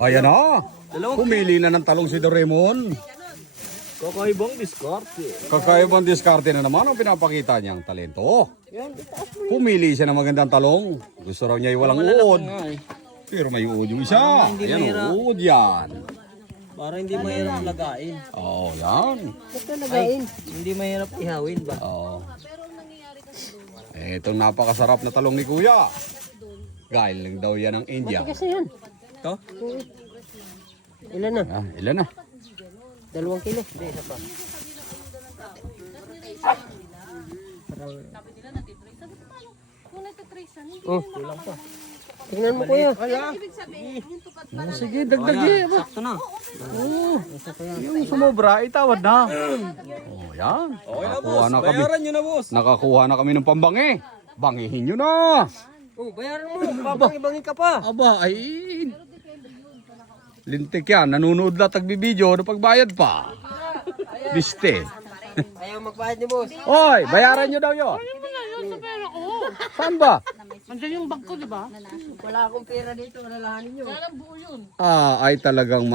Ayan na. Pumili na ng talong si Doraemon. Kakaibang diskarte. Kakaibang diskarte na naman ang pinapakita niyang talento. Pumili siya ng magandang talong. Gusto raw niya walang uod. Pero may uod yung isa. Ayan, uod yan. Para hindi mahirap lagain. Oo, yan. Hindi mahirap ihawin ba? Oo. Itong napakasarap na talong ni Kuya. Galing daw yan ng India. Kasi yan. Ito? Ilan na? Ah, ilan na? 2 kilo. Hindi, isa pa. Oh, kulang pa. Tingnan mo kuya. Sige, dagdagi. Sakto na. Yung sumobra, itawad na. Oh, yan. Nakakuha na kami. Bayaran nyo na, boss. Nakakuha na kami ng pambangi. Bangihin nyo na. Oh, bayaran mo. Babang-ibangin ka pa. Aba, ay... Lintik yan. Nanunood lang tagbibideo na pagbayad pa. Biste. Ayaw magbayad ni boss. Oy, bayaran nyo daw yun. Sa pera ko. Saan ba? Nandiyan yung bag ko, di ba? Wala akong pera dito. Alalahanin nyo. Kaya lang buo yun. Ah, ay talagang